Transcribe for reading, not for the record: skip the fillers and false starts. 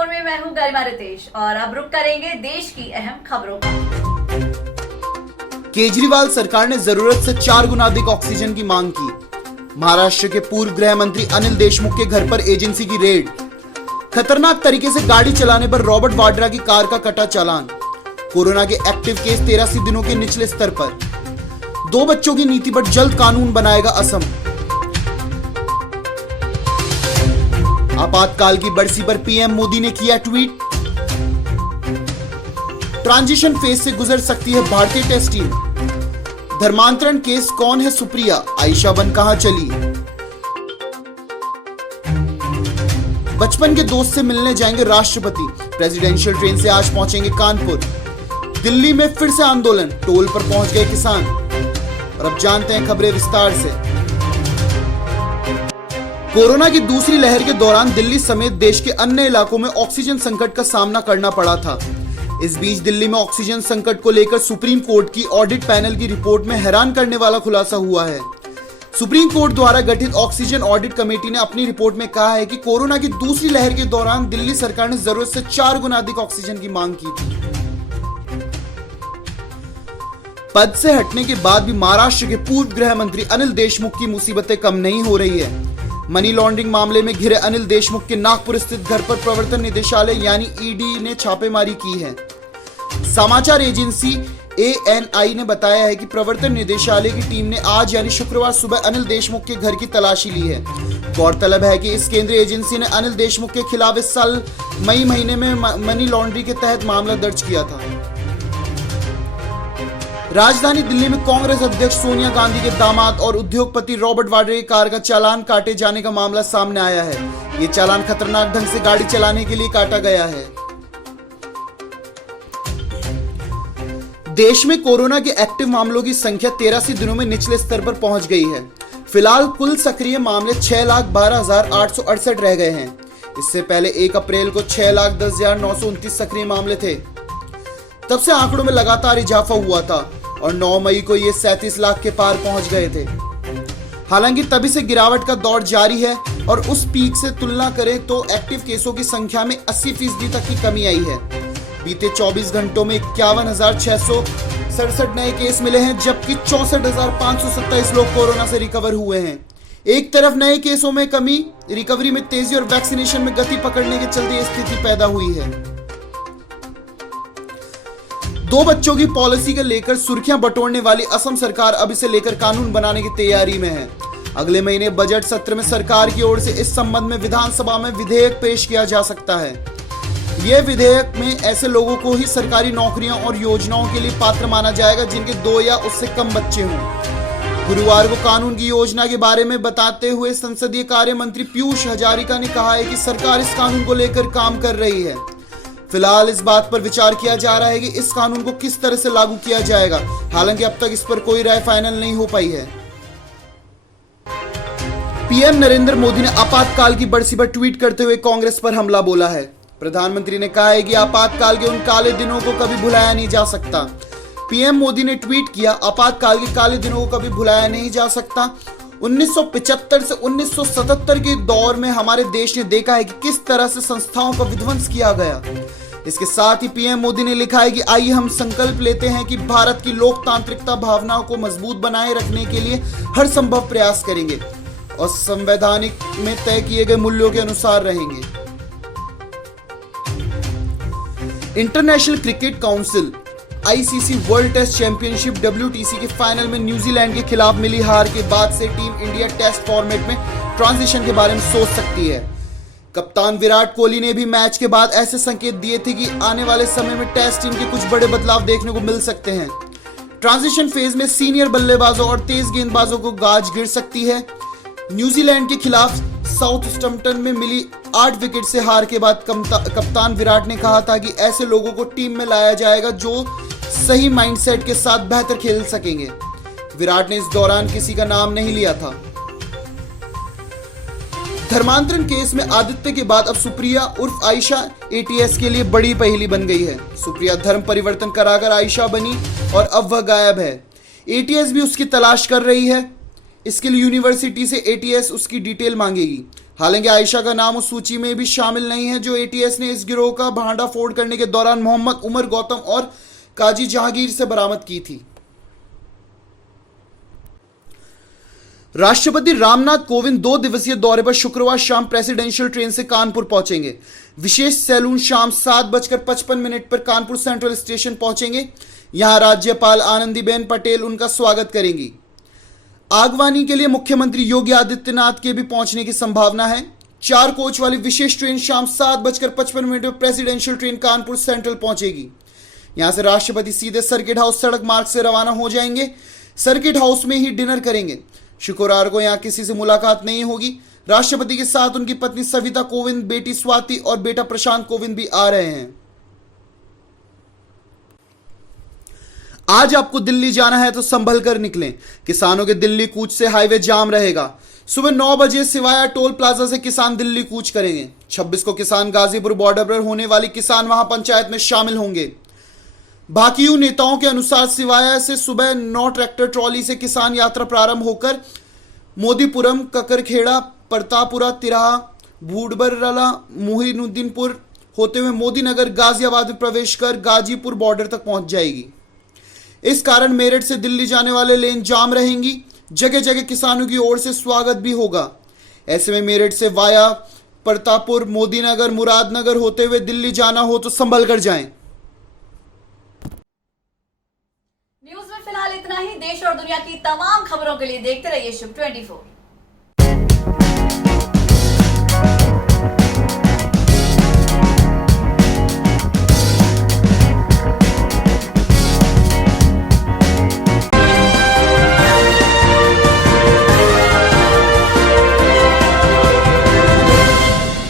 24 में मैं हूं गरिमा रितेश और अब रुक करेंगे देश की अहम खबरों का। केजरीवाल सरकार ने जरूरत से 4 गुना अधिक ऑक्सीजन की मांग की। महाराष्ट्र के पूर्व गृह मंत्री अनिल देशमुख के घर पर एजेंसी की रेड। खतरनाक तरीके से गाड़ी चलाने पर रॉबर्ट वाड्रा की कार का कटा चालान। कोरोना के एक्टिव केस 83 दिनों के निचले स्तर पर। 2 बच्चों की नीति पर जल्द कानून बनाएगा असम। आपातकाल की बरसी पर पीएम मोदी ने किया ट्वीट। ट्रांजिशन फेज से गुजर सकती है भारतीय टेस्ट टीम। धर्मांतरण केस कौन है सुप्रिया, आयशा बन कहां चली। बचपन के दोस्त से मिलने जाएंगे राष्ट्रपति। प्रेसिडेंशियल ट्रेन से आज पहुंचेंगे कानपुर। दिल्ली में फिर से आंदोलन, टोल पर पहुंच गए किसान। और अब जानते हैं खबरें विस्तार से। कोरोना की दूसरी लहर के दौरान दिल्ली समेत देश के अन्य इलाकों में ऑक्सीजन संकट का सामना करना पड़ा था। इस बीच दिल्ली में ऑक्सीजन संकट को लेकर सुप्रीम कोर्ट की ऑडिट पैनल की रिपोर्ट में हैरान करने वाला खुलासा हुआ है। सुप्रीम कोर्ट द्वारा गठित ऑक्सीजन ऑडिट कमेटी ने अपनी रिपोर्ट में कहा है कि कोरोना की दूसरी लहर के दौरान दिल्ली सरकार ने जरूरत से 4 गुना अधिक ऑक्सीजन की मांग की थी। पद से हटने के बाद भी महाराष्ट्र के पूर्व गृह मंत्री अनिल देशमुख की मुसीबतें कम नहीं हो रही है। मनी लॉन्ड्रिंग मामले में घिरे अनिल देशमुख के नागपुर स्थित घर पर प्रवर्तन निदेशालय यानी ईडी ने छापेमारी की है। समाचार एजेंसी एएनआई ने बताया है कि प्रवर्तन निदेशालय की टीम ने आज यानी शुक्रवार सुबह अनिल देशमुख के घर की तलाशी ली है। गौरतलब है कि इस केंद्रीय एजेंसी ने अनिल देशमुख के खिलाफ इस साल मई महीने में मनी लॉन्ड्रिंग के तहत मामला दर्ज किया था। राजधानी दिल्ली में कांग्रेस अध्यक्ष सोनिया गांधी के दामाद और उद्योगपति रॉबर्ट वाड्रा की कार का चालान काटे जाने का मामला सामने आया है। ये चालान खतरनाक ढंग से गाड़ी चलाने के लिए काटा गया है। देश में कोरोना के एक्टिव मामलों की संख्या 83 दिनों में निचले स्तर पर पहुंच गई है। फिलहाल कुल सक्रिय मामले 6,12,868 रह गए हैं। इससे पहले 1 अप्रैल को 6,10,929 सक्रिय मामले थे। तब से आंकड़ों में लगातार इजाफा हुआ था और 9 मई को ये 37 लाख के पार पहुंच गए थे। हालांकि तभी से गिरावट का दौर जारी है और उस पीक से तुलना करें तो एक्टिव केसों की संख्या में 80% तक की कमी आई है। बीते 24 घंटों में 51,667 नए केस मिले हैं, जबकि 64,527 लोग कोरोना से रिकवर हुए हैं। एक तरफ नए केसों में कमी, रिकवरी में तेजी और वैक्सीनेशन में गति पकड़ने के चलते ये स्थिति पैदा हुई है। 2 बच्चों की पॉलिसी को लेकर सुर्खियां बटोरने वाली असम सरकार अब इसे लेकर कानून बनाने की तैयारी में है। अगले महीने बजट सत्र में सरकार की ओर से इस संबंध में विधानसभा में विधेयक पेश किया जा सकता है। यह विधेयक में ऐसे लोगों को ही सरकारी नौकरियों और योजनाओं के लिए पात्र माना जाएगा जिनके 2 या उससे कम बच्चे हों। गुरुवार को कानून की योजना के बारे में बताते हुए संसदीय कार्य मंत्री पीयूष हजारिका ने कहा है कि सरकार इस कानून को लेकर काम कर रही है। फिलहाल इस बात पर विचार किया जा रहा है कि इस कानून को किस तरह से लागू किया जाएगा। हालांकि अब तक इस पर कोई राय फाइनल नहीं हो पाई है। पीएम नरेंद्र मोदी ने आपातकाल की बरसी पर ट्वीट करते हुए कांग्रेस पर हमला बोला है। प्रधानमंत्री ने कहा है कि आपातकाल के उन काले दिनों को कभी भुलाया नहीं जा सकता। पीएम मोदी ने ट्वीट किया, आपातकाल के काले दिनों को कभी भुलाया नहीं जा सकता। 1975 से 1977 के दौर में हमारे देश ने देखा है कि किस तरह से संस्थाओं का विध्वंस किया गया। इसके साथ ही पीएम मोदी ने लिखा है कि आइए हम संकल्प लेते हैं कि भारत की लोकतांत्रिकता भावनाओं को मजबूत बनाए रखने के लिए हर संभव प्रयास करेंगे और संवैधानिक में तय किए गए मूल्यों के अनुसार रहेंगे। International Cricket Council ICC World Test Championship WTC के फाइनल में न्यूजीलैंड के खिलाफ मिली हार के बाद से टीम इंडिया टेस्ट फॉर्मेट में ट्रांजिशन के बारे में सोच सकती है। कप्तान विराट कोहली ने भी मैच के बाद ऐसे संकेत दिए थे कि आने वाले समय में टेस्ट टीम के कुछ बड़े बदलाव देखने को मिल सकते हैं। ट्रांजिशन फेज में सीनियर बल्लेबाजों और तेज गेंदबाजों को गाज गिर सकती है। न्यूजीलैंड के खिलाफ साउथहैम्पटन में मिली 8 विकेट से हार के बाद कप्तान विराट ने कहा था कि ऐसे लोगों को टीम में लाया जाएगा जो सही माइंडसेट के साथ बेहतर खेल सकेंगे। विराट ने इस दौरान किसी का नाम नहीं लिया था। धर्मांतरण केस में आदित्य के बाद अब सुप्रिया उर्फ आयशा एटीएस के लिए बड़ी पहेली बन गई है। सुप्रिया धर्म परिवर्तन कराकर आयशा बनी और अब वह गायब है। एटीएस भी उसकी तलाश कर रही है। इसके लिए यूनिवर्सिटी से एटीएस उसकी डिटेल मांगेगी। हालांकि आयशा का नाम उस सूची में भी शामिल नहीं है जो एटीएस ने इस गिरोह का भांडाफोड़ करने के दौरान मोहम्मद उमर गौतम और काजी जहांगीर से बरामद की थी। राष्ट्रपति रामनाथ कोविंद 2 दिवसीय दौरे पर शुक्रवार शाम प्रेसिडेंशियल ट्रेन से कानपुर पहुंचेंगे। विशेष सैलून शाम 7:55 पर कानपुर सेंट्रल स्टेशन पहुंचेंगे। यहां राज्यपाल आनंदीबेन पटेल उनका स्वागत करेंगी। आगवानी के लिए मुख्यमंत्री योगी आदित्यनाथ के भी पहुंचने की संभावना है। 4 कोच वाली विशेष ट्रेन शाम 7:55 पर प्रेसिडेंशियल ट्रेन कानपुर सेंट्रल पहुंचेगी। यहां से राष्ट्रपति सीधे सर्किट हाउस सड़क मार्ग से रवाना हो जाएंगे। सर्किट हाउस में ही डिनर करेंगे। शुक्रवार को यहां किसी से मुलाकात नहीं होगी। राष्ट्रपति के साथ उनकी पत्नी सविता कोविंद, बेटी स्वाति और बेटा प्रशांत कोविंद भी आ रहे हैं। आज आपको दिल्ली जाना है तो संभल कर निकलें। किसानों के दिल्ली कूच से हाईवे जाम रहेगा। सुबह 9 बजे सिवाया टोल प्लाजा से किसान दिल्ली कूच करेंगे। 26 को किसान गाजीपुर बॉर्डर पर होने वाली किसान वहां पंचायत में शामिल होंगे। भाकियू नेताओं के अनुसार सिवाया से सुबह 9 ट्रैक्टर ट्रॉली से किसान यात्रा प्रारंभ होकर मोदीपुरम, ककरखेड़ा, प्रतापुरा, तिराहा, भूडबरला, मोहिनुद्दीनपुर होते हुए मोदीनगर, गाजियाबाद में प्रवेश कर गाजीपुर बॉर्डर तक पहुंच जाएगी। इस कारण मेरठ से दिल्ली जाने वाले लेन जाम रहेंगी। जगह जगह किसानों की ओर से स्वागत भी होगा। ऐसे में मेरठ से वाया प्रतापपुर, मोदीनगर, मुरादनगर होते हुए दिल्ली जाना हो तो संभल कर जाएं। न्यूज में फिलहाल इतना ही। देश और दुनिया की तमाम खबरों के लिए देखते रहिए शुभ 24।